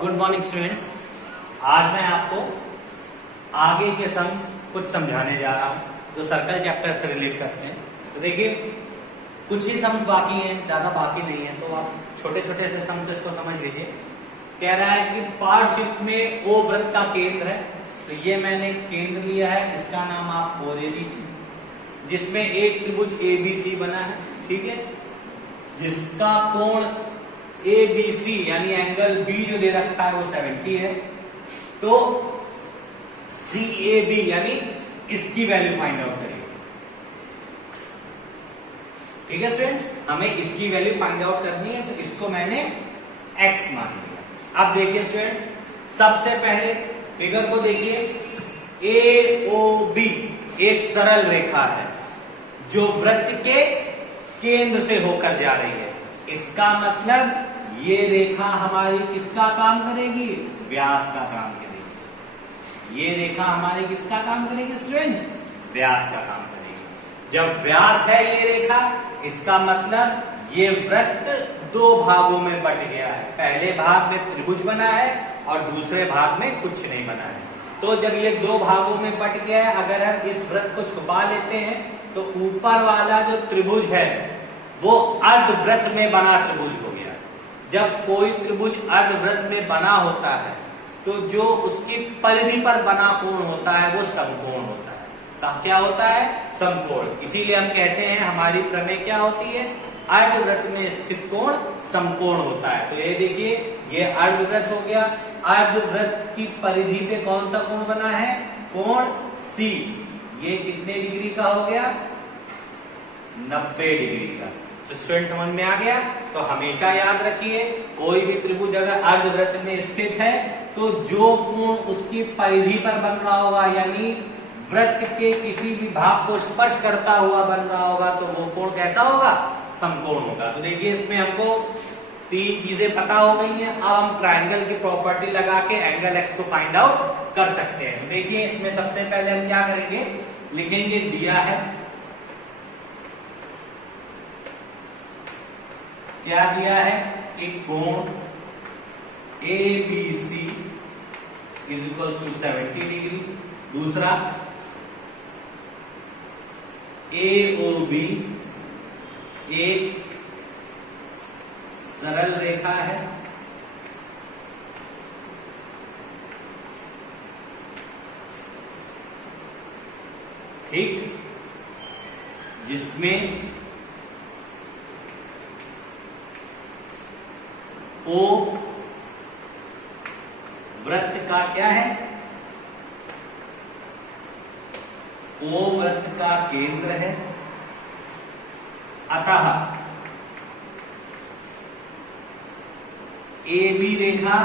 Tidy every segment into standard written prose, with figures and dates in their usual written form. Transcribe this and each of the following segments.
Good morning students. आज मैं आपको आगे के सम्स कुछ समझाने जा रहा हूं जो सर्कल चैप्टर से रिलेट करते हैं। तो देखिए कुछ ही सम्स बाकी हैं, ज्यादा बाकी नहीं है, तो आप छोटे छोटे से सम्स इसको समझ लीजिए। कह रहा है कि पार्श्व में ओ वृत्त का केंद्र है, तो ये मैंने केंद्र लिया है, इसका नाम आप ओ दे दीजिए, जिसमें एक त्रिभुज एबीसी बना है, ठीक है, जिसका कोण ABC यानी एंगल B जो दे रखा है वो 70 है। तो CAB यानी इसकी वैल्यू फाइंड आउट करिए। ठीक है स्टूडेंट्स, हमें इसकी वैल्यू फाइंड आउट करनी है, तो इसको मैंने x मान लिया। अब देखिए स्टूडेंट, सबसे पहले फिगर को देखिए, AOB एक सरल रेखा है जो वृत्त के केंद्र से होकर जा रही है। इसका मतलब ये रेखा हमारी किसका काम करेगी? व्यास का काम करेगी। ये रेखा हमारी किसका काम करेगी स्टूडेंट्स? व्यास का काम करेगी। जब व्यास है ये रेखा, इसका मतलब ये वृत्त दो भागों में बट गया है। पहले भाग में त्रिभुज बना है और दूसरे भाग में कुछ नहीं बना है। तो जब ये दो भागों में बट गया है, अगर हम इस वृत्त को छुपा लेते हैं तो ऊपर वाला जो त्रिभुज है वो अर्धवृत्त में बना त्रिभुज हो गया। जब कोई त्रिभुज अर्धवृत्त में बना होता है तो जो उसकी परिधि पर बना कोण होता है वो समकोण होता है। तो क्या होता है? समकोण। इसीलिए हम कहते हैं, हमारी प्रमेय क्या होती है? अर्धवृत्त में स्थित कोण समकोण होता है। तो ये देखिए, ये अर्धवृत्त हो गया। अर्धवृत्त की परिधि पे कौन सा कोण बना है? कोण C। ये कितने डिग्री का हो गया? 90 डिग्री का। तो स्टूडेंट समझ में आ गया? तो हमेशा याद रखिए, कोई भी त्रिभुज अगर अर्धवृत्त में स्थित है तो जो कोण उसकी परिधि पर बन रहा होगा, यानी वृत्त के किसी भी भाग को स्पर्श करता हुआ बन रहा होगा, तो वो कोण कैसा होगा? समकोण होगा। तो देखिए, इसमें हमको तीन चीजें पता हो गई हैं। अब हम ट्रायंगल की प्रॉपर्टी लगा के एंगल एक्स को फाइंड आउट कर सकते हैं। देखिए, इसमें सबसे पहले हम क्या करेंगे, लिखेंगे, दिया है, क्या दिया है? एक कोण ABC is equal to 70 degree. दूसरा AOB एक सरल रेखा है, ठीक, जिसमें O वृत्त का क्या है? O वृत्त का केंद्र है। अतः AB रेखा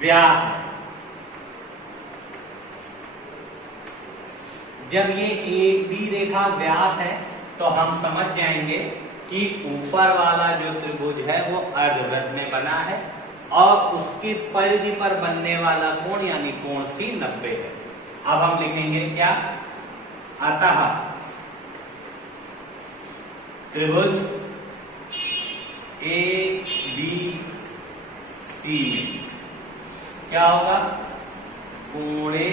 व्यास है। जब ये AB रेखा व्यास है तो हम समझ जाएंगे कि ऊपर वाला जो त्रिभुज है वो अर्धवृत्त में बना है और उसकी परिधि पर बनने वाला कोण यानी कोण C 90 है। अब हम लिखेंगे क्या? अतः त्रिभुज ABC क्या होगा? कोण A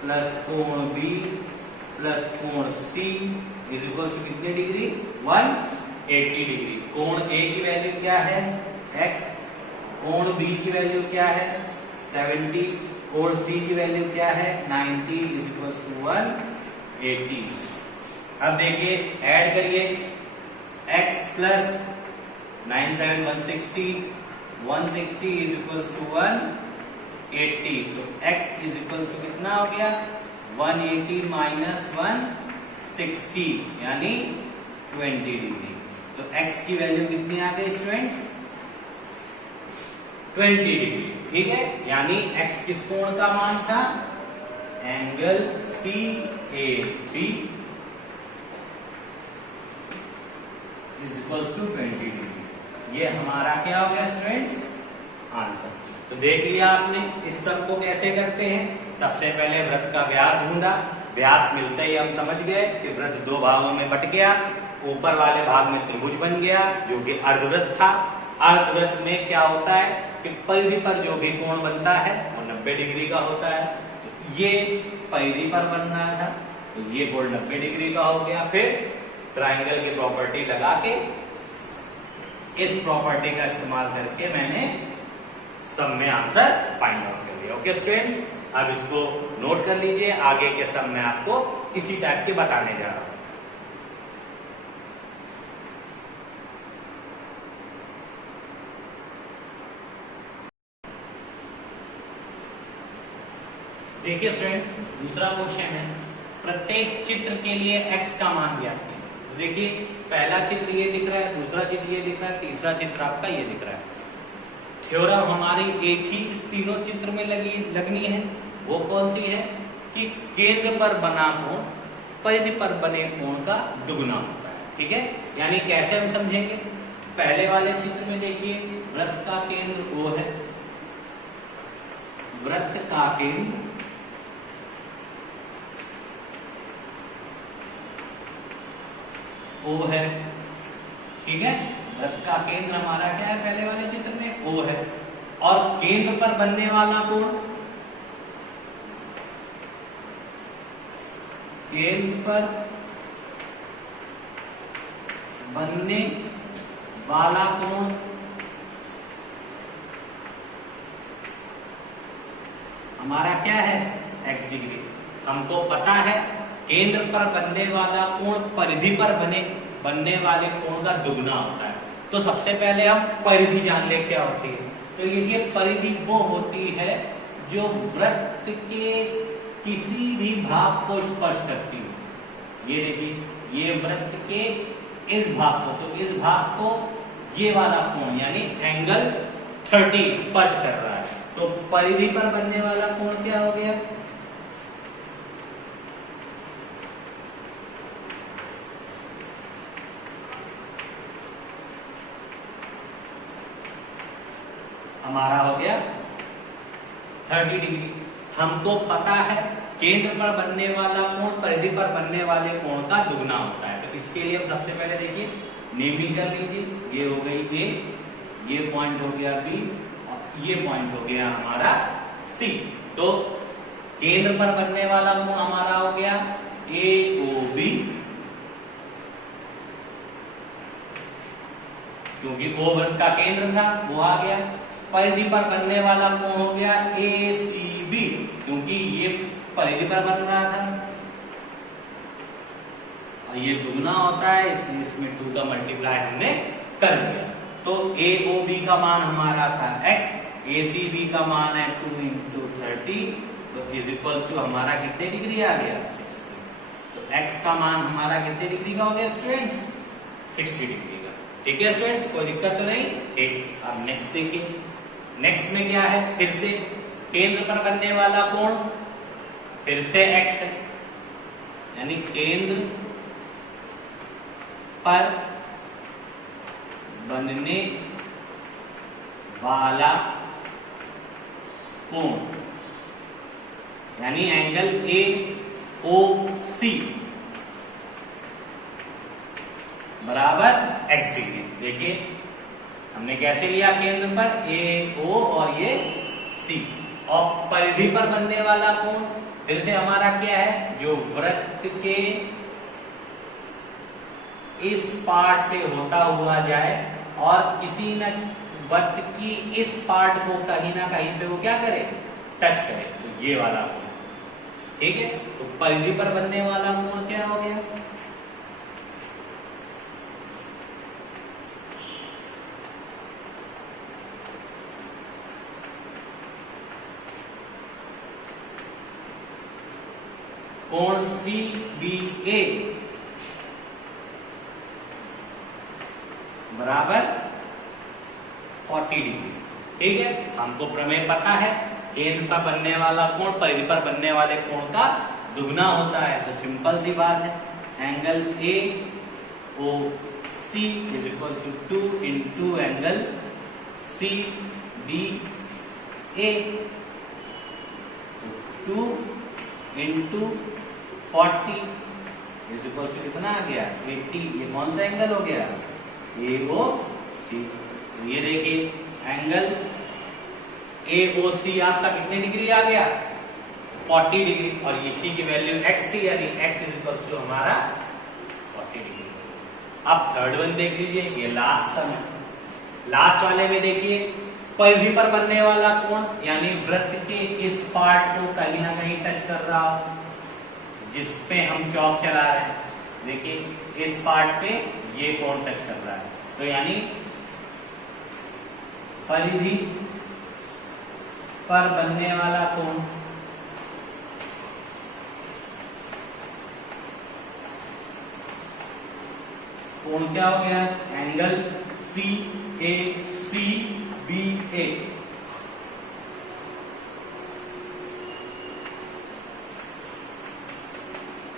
प्लस कोण B प्लस कोण C इज इक्वल टू कितने डिग्री? 180 डिग्री। कोण A की वैल्यू क्या है? x। कोण B की वैल्यू क्या है? 70। कोण C की वैल्यू क्या है? 90 इज इक्वल टू 180। अब देखिए, ऐड करिए, x plus 97 160, 160 is equal to 180। तो x इज इक्वल टू कितना हो गया? 180 माइनस 160 यानी 20 डिग्री। तो x की वैल्यू कितनी आ गई स्टूडेंट्स? 20 डिग्री। ठीक है, यानी x किस कोण का मान था? Angle CAB is equal to 20 degree. ये हमारा क्या हो गया स्टूडेंट्स? आंसर। तो देख लिया आपने इस सब को कैसे करते हैं। सबसे पहले वृत्त का व्यास ढूंढा, व्यास मिलते ही हम समझ गए कि वृत्त दो भागों में बट गया। ऊपर वाले भाग में त्रिभुज बन गया जो कि अर्धवृत्त था। अर्धवृत्त में क्या होता है कि परिधि पर जो भी कोण बनता है वो 90 डिग्री का होता है। तो ये परिधि पर बन रहा था तो ये कोण 90 डिग्री का हो गया। फिर ट्राइंगल की प्रॉपर्टी लगा के इस प्रॉपर्टी का इस्तेमाल करके मैंने सम में आंसर फाइंड आउट कर लिया। ओके स्टूडेंट्स, अब इसको नोट कर लीजिए, आगे के सम में आपको इसी टाइप के बताने जा रहा हूं। देखिए स्टूडेंट, दूसरा क्वेश्चन है, प्रत्येक चित्र के लिए x का मान ज्ञात कीजिए। तो देखिए पहला चित्र ये दिख रहा है, दूसरा चित्र ये दिख रहा है, तीसरा चित्र आपका ये दिख रहा है। थ्योरम हमारी एक ही इस तीनों चित्र में लगनी है। वो कौन सी है कि केंद्र पर बना कोण परिधि पर बने कोण का दुगना होता है। ठीक है, यानी कैसे हम समझेंगे, पहले वाले चित्र में देखिए वृत्त का केंद्र O है, वृत्त का केंद्र O है। ठीक है, वृत्त का केंद्र हमारा क्या है, पहले वाले चित्र में O है, और केंद्र पर बनने वाला कोण, केंद्र पर बनने वाला कोण हमारा क्या है, x डिग्री। हमको पता है केंद्र पर बनने वाला कोण परिधि पर बनने वाले कोण का दुगना होता है। तो सबसे पहले हम परिधि जान ले क्या होती है। तो ये परिधि वो होती है जो वृत्त के किसी भी भाग को स्पर्श करती है। ये देखिए ये वृत्त के इस भाग को, तो इस भाग को ये वाला कोण यानी एंगल 30 स्पर्श कर रहा है। तो परिधि पर बनने वाला कोण क्या हो गया, हमारा हो गया 30 डिग्री। हमको पता है केंद्र पर बनने वाला कोण परिधि पर बनने वाले कोण का दुगना होता है। तो इसके लिए हम सबसे पहले देखिए नेमिंग कर लीजिए। ये हो गई A, ये पॉइंट हो गया B, और ये पॉइंट हो गया हमारा C। तो केंद्र पर बनने वाला कोण हमारा हो गया AOB, क्योंकि O वृत्त का केंद्र था वो आ गया। परिधि पर बनने वाला कोण हो गया ACB, क्योंकि ये परिधि पर बन रहा था और ये दुगना होता है, इसलिए इसमें 2 का मल्टीप्लाई हमने कर दिया। तो AOB का मान हमारा था x, ACB का मान है 2 × 30, तो इज इक्वल टू हमारा कितने डिग्री आ गया, 60। तो x का मान हमारा कितने डिग्री का हो गया स्टूडेंट्स, 60 डिग्री का। ठीक है स्टूडेंट्स, कोई दिक्कत तो नहीं। ठीक, अब नेक्स्ट देखिए। नेक्स्ट में क्या है, फिर से केंद्र पर बनने वाला कोण फिर से x है, यानी केंद्र पर बनने वाला कोण यानी एंगल AOC बराबर x डिग्री। देखिए हमने कैसे लिया, केंद्र पर AO और ये C, और परिधि पर बनने वाला कोण फिर से हमारा क्या है, जो वृत्त के इस पार्ट से होता हुआ जाए और किसी न वृत्त की इस पार्ट को कहीं ना कहीं पे वो क्या करे, टच करे, तो ये वाला कोण। ठीक है, तो परिधि पर बनने वाला कोण क्या हो गया, कोण CBA बराबर 40 डिग्री। ठीक है, हमको प्रमेय पता है केंद्र पर बनने वाला कोण परिधि पर बनने वाले कोण का दुगना होता है। तो सिंपल सी बात है, angle AOC is equal to 2 × angle CBA, 2 × 40 is equal to कितना आ गया 80। ये कौन सा एंगल हो गया AOC। ये देखिए एंगल AOC आपका कितने डिग्री आ गया 40 डिग्री, और इसी की वैल्यू x थी, यानी x इज इक्वल टू हमारा 40 डिग्री। अब थर्ड वन देख लीजिए, ये लास्ट सम है। लास्ट वाले में देखिए परिधि पर बनने वाला कोण, यानी वृत्त के इस पार्ट को कहीं ना कहीं टच कर रहा हो जिसपे हम चौक चला रहे हैं। देखिए इस पार्ट पे ये कोण टच कर रहा है, तो यानी परिधि पर बनने वाला कोण क्या हो गया एंगल CACBA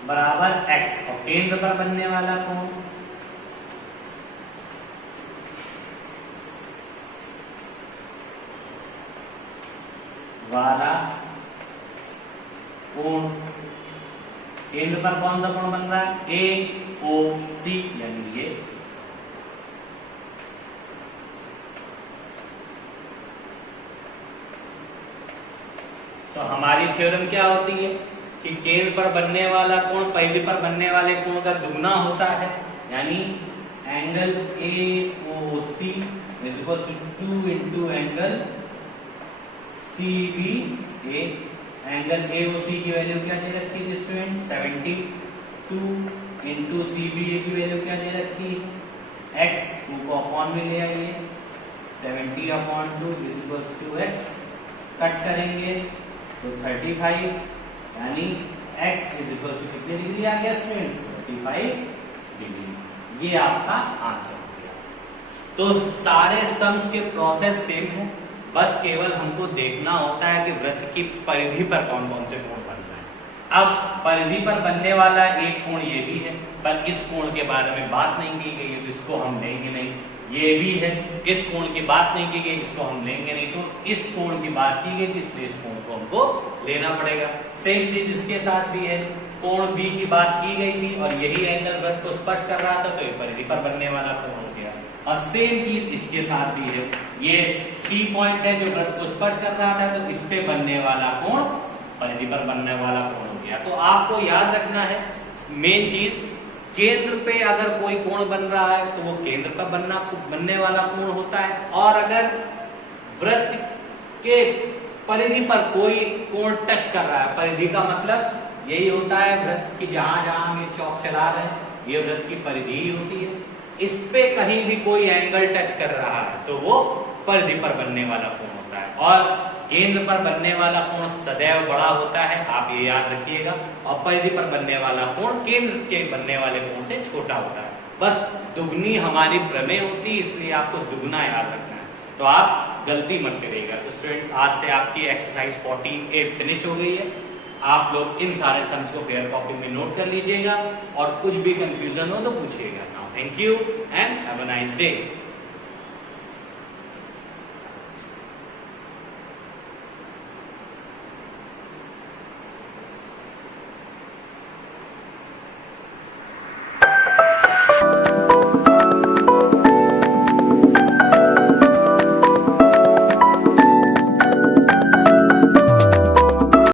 बराबर x, और केंद्र पर बनने वाला कोण वाला कोण, केंद्र पर कौन सा कोण बन रहा है AOC, यानी ये। तो हमारी थ्योरम क्या होती है कि केंद्र पर बनने वाला कोण परिधि पर बनने वाले कोण का दुगना होता है, यानी angle AOC is equal to 2 into angle CBA। Angle AOC की वैल्यू क्या दे रखी है स्टूडेंट 72 इंटू CBA की वैल्यू क्या दे रखी है x, 2 को अपॉन में ले आइए 70/2 is equal to x, cut करेंगे तो 35, यानी x इज इक्वल टू कितने डिग्री आ गया स्टूडेंट्स 35 डिग्री। ये आपका आंसर हो गया। तो सारे सम्स के प्रोसेस सेम है, बस केवल हमको देखना होता है कि वृत्त की परिधि पर कौन कौन से कोण बन रहे हैं। अब परिधि पर बनने वाला एक कोण ये भी है, पर इस कोण के बारे में बात नहीं की गई है, तो इसको हम लेंगे नहीं। ये भी है, इस कोण की बात नहीं की गई, इसको हम लेंगे नहीं। तो इस कोण की बात की गई, इसलिए इस कोण को हमको लेना पड़ेगा। सेम चीज इसके साथ भी है, कोण B की बात की गई थी और यही एंगल वृत्त को स्पर्श कर रहा था, तो ये परिधि पर बनने वाला कोण हो गया। और सेम चीज इसके साथ भी है, ये C पॉइंट है जो वृत्त को स्पर्श कर रहा था, तो इस पे बनने वाला कोण परिधि पर बनने वाला कोण हो गया। तो आपको याद रखना है मेन चीज, केंद्र पे अगर कोई कोण बन रहा है तो वो केंद्र पर बनने वाला कोण होता है, और अगर वृत्त के परिधि पर कोई कोण टच कर रहा है, परिधि का मतलब यही होता है वृत्त की जहां जहां हम ये चौक चला रहे हैं ये वृत्त की परिधि ही होती है, इस पे कहीं भी कोई एंगल टच कर रहा है तो वो परिधि पर बनने वाला कोण होता है। और केंद्र पर बनने वाला कोण सदैव बड़ा होता है, आप ये याद रखिएगा, और परिधि पर बनने वाला कोण केंद्र के बनने वाले कोण से छोटा होता है। बस दुगनी हमारी प्रमेय होती है, इसलिए आपको दुगना याद रखना है, तो आप गलती मत करिएगा। तो स्टूडेंट्स आज से आपकी एक्सरसाइज 48 फिनिश हो गई है। आप लोग इन सारे सम्स को फेयर कॉपी में नोट कर लीजिएगा, और कुछ भी कंफ्यूजन हो तो पूछिएगा। Now thank you and have a nice day.